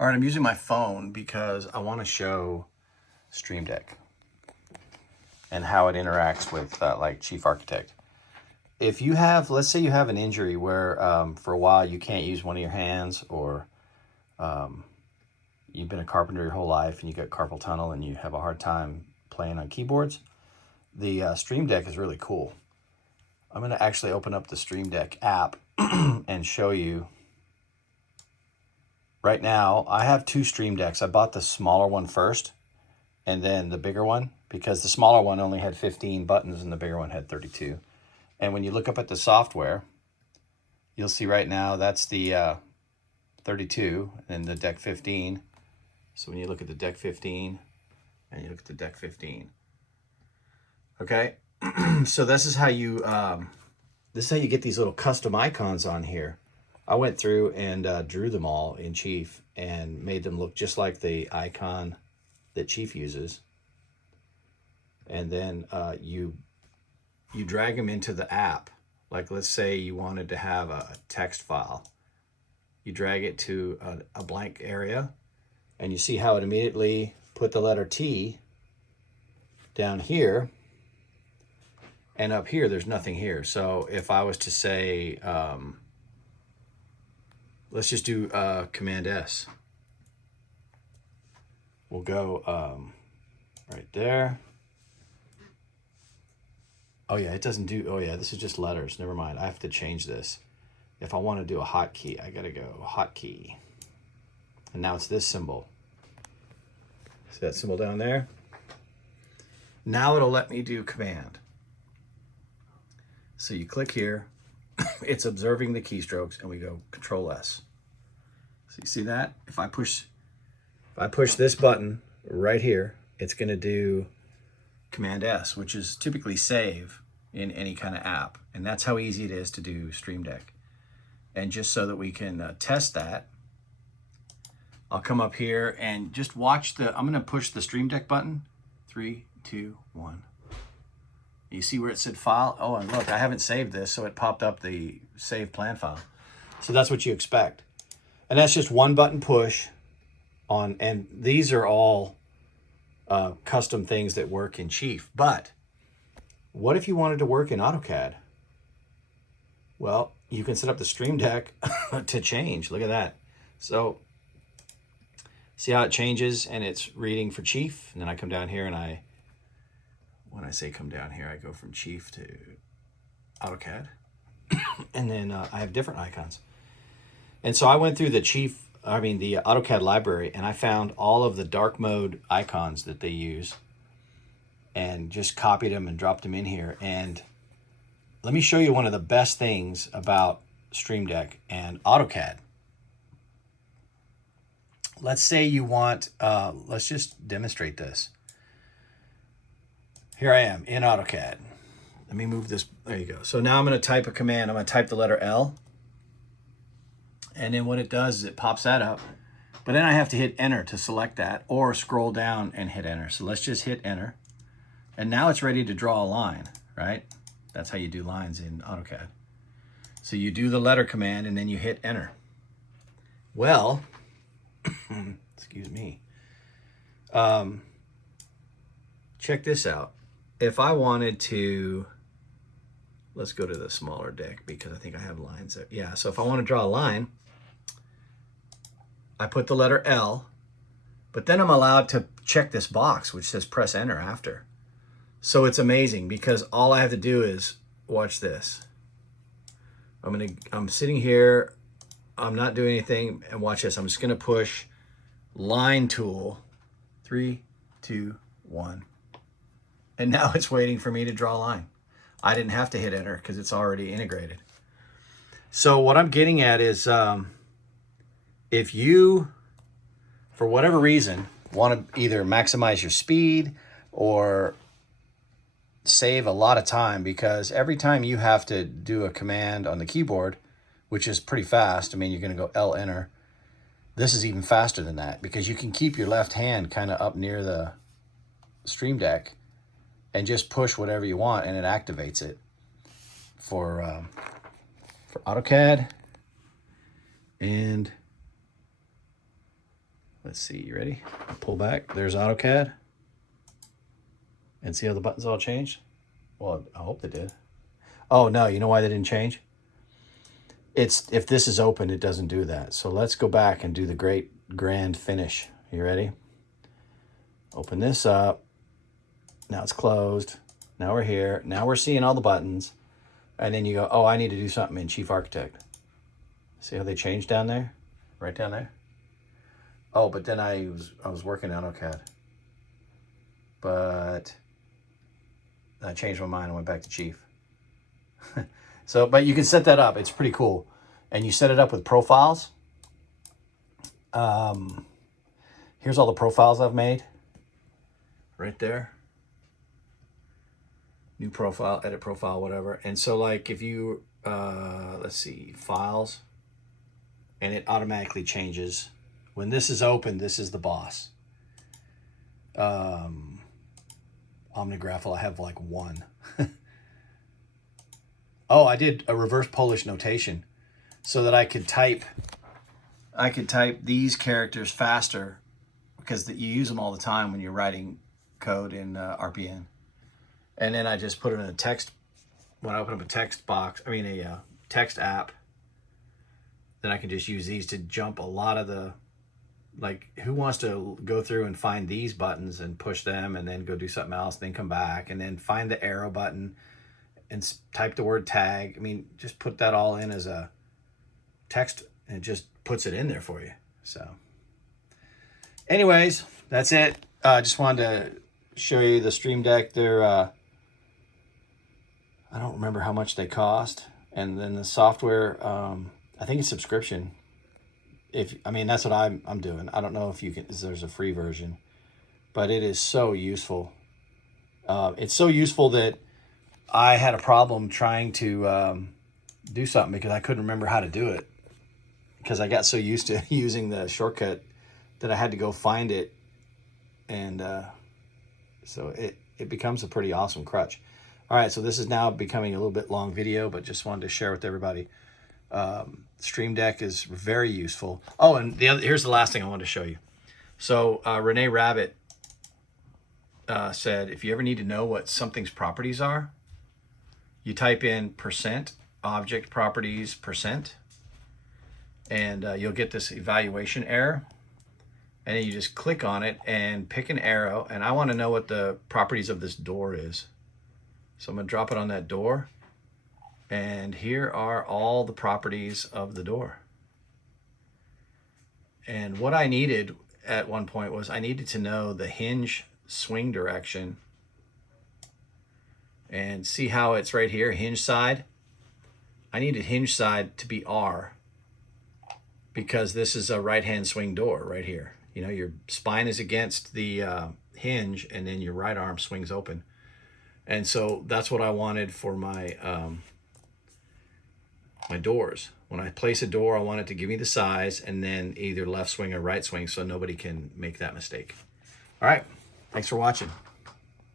All right, I'm using my phone because I want to show Streamdeck and how it interacts with like Chief Architect. If you have, let's say you have an injury where for a while you can't use one of your hands, or you've been a carpenter your whole life and you got carpal tunnel and you have a hard time playing on keyboards, the Streamdeck is really cool. I'm going to actually open up the Streamdeck app and show you. Right now, I have two Streamdecks. I bought the smaller one first and then the bigger one, because the smaller one only had 15 buttons and the bigger one had 32. And when you look up at the software, you'll see right now that's the 32 and the deck 15. So when you look at the deck 15 and you look at the deck 15, okay. So this is how you get these little custom icons on here. I went through and drew them all in Chief and made them look just like the icon that Chief uses. And then you drag them into the app. Like, let's say you wanted to have a text file. You drag it to a blank area, and you see how it immediately put the letter T down here. And up here, there's nothing here. So if I was to say, let's just do Command S. We'll go right there. Oh yeah, it doesn't do, oh yeah, this is just letters. Never mind, I have to change this. If I want to do a hotkey, I gotta go hotkey. And now it's this symbol. See that symbol down there? Now it'll let me do Command. So you click here, it's observing the keystrokes, and we go Control S. So you see that? If I push this button right here, it's gonna do Command S, which is typically save in any kind of app. And that's how easy it is to do Streamdeck. And just so that we can test that, I'll come up here and just watch I'm gonna push the Streamdeck button. 3, 2, 1. You see where it said file? Oh, and look, I haven't saved this, so it popped up the save plan file. So that's what you expect. And that's just one button push on, and these are all custom things that work in Chief. But what if you wanted to work in AutoCAD? Well, you can set up the Streamdeck to change. Look at that. So see how it changes, and it's reading for Chief. And then I come down here, and when I say come down here, I go from Chief to AutoCAD. And then I have different icons. And so I went through the AutoCAD library, and I found all of the dark mode icons that they use and just copied them and dropped them in here. And let me show you one of the best things about Streamdeck and AutoCAD. Let's say you want, let's just demonstrate this. Here I am in AutoCAD. Let me move this, there you go. So now I'm gonna type a command. I'm gonna type the letter L. And then what it does is it pops that up. But then I have to hit enter to select that, or scroll down and hit enter. So let's just hit enter. And now it's ready to draw a line, right? That's how you do lines in AutoCAD. So you do the letter command and then you hit enter. Well, excuse me. Check this out. If I wanted to, let's go to the smaller deck because I think I have lines there. Yeah, so if I want to draw a line, I put the letter L, but then I'm allowed to check this box which says press enter after. So it's amazing because all I have to do is watch this. I'm sitting here, I'm not doing anything, and watch this. I'm just gonna push line tool, 3, 2, 1. And now it's waiting for me to draw a line. I didn't have to hit enter because it's already integrated. So what I'm getting at is if you, for whatever reason, want to either maximize your speed or save a lot of time, because every time you have to do a command on the keyboard, which is pretty fast, I mean, you're going to go L enter. This is even faster than that because you can keep your left hand kind of up near the Streamdeck and just push whatever you want and it activates it for AutoCAD and Let's see, you ready? Pull back. There's AutoCAD. And see how the buttons all changed? Well, I hope they did. Oh, no, you know why they didn't change? It's if this is open, it doesn't do that. So let's go back and do the great grand finish. You ready? Open this up. Now it's closed. Now we're here. Now we're seeing all the buttons. And then you go, oh, I need to do something in Chief Architect. See how they changed down there? Right down there? Oh, but then I was working on AutoCAD. But I changed my mind and went back to Chief. So, but you can set that up. It's pretty cool. And you set it up with profiles. Here's all the profiles I've made. Right there. New profile, edit profile, whatever. And so like if you, let's see, files, and it automatically changes. When this is open, this is the boss. Omnigraphel, I have like one. Oh, I did a reverse Polish notation so that I could type these characters faster because you use them all the time when you're writing code in RPN. And then I just put it in a text, when I open up a text box, a text app, then I can just use these to jump a lot of the, like who wants to go through and find these buttons and push them and then go do something else, then come back and then find the arrow button and type the word tag. I mean, just put that all in as a text and it just puts it in there for you. So anyways, that's it. I just wanted to show you the Streamdeck. They're, I don't remember how much they cost. And then the software, I think it's subscription. That's what I'm doing. I don't know if there's a free version, but it is so useful. It's so useful that I had a problem trying to do something because I couldn't remember how to do it because I got so used to using the shortcut that I had to go find it. And so it becomes a pretty awesome crutch. All right, so this is now becoming a little bit long video, but just wanted to share with everybody. Streamdeck is very useful. Oh, and here's the last thing I wanted to show you. So Renee Rabbit said, if you ever need to know what something's properties are, you type in % object properties %, and you'll get this evaluation error. And then you just click on it and pick an arrow. And I want to know what the properties of this door is. So I'm going to drop it on that door. And here are all the properties of the door. And what I needed at one point was I needed to know the hinge swing direction. And see how it's right here, hinge side. I needed hinge side to be R because this is a right-hand swing door right here. You know, your spine is against the hinge and then your right arm swings open. And so that's what I wanted for my my doors. When I place a door, I want it to give me the size and then either left swing or right swing so nobody can make that mistake. All right, thanks for watching.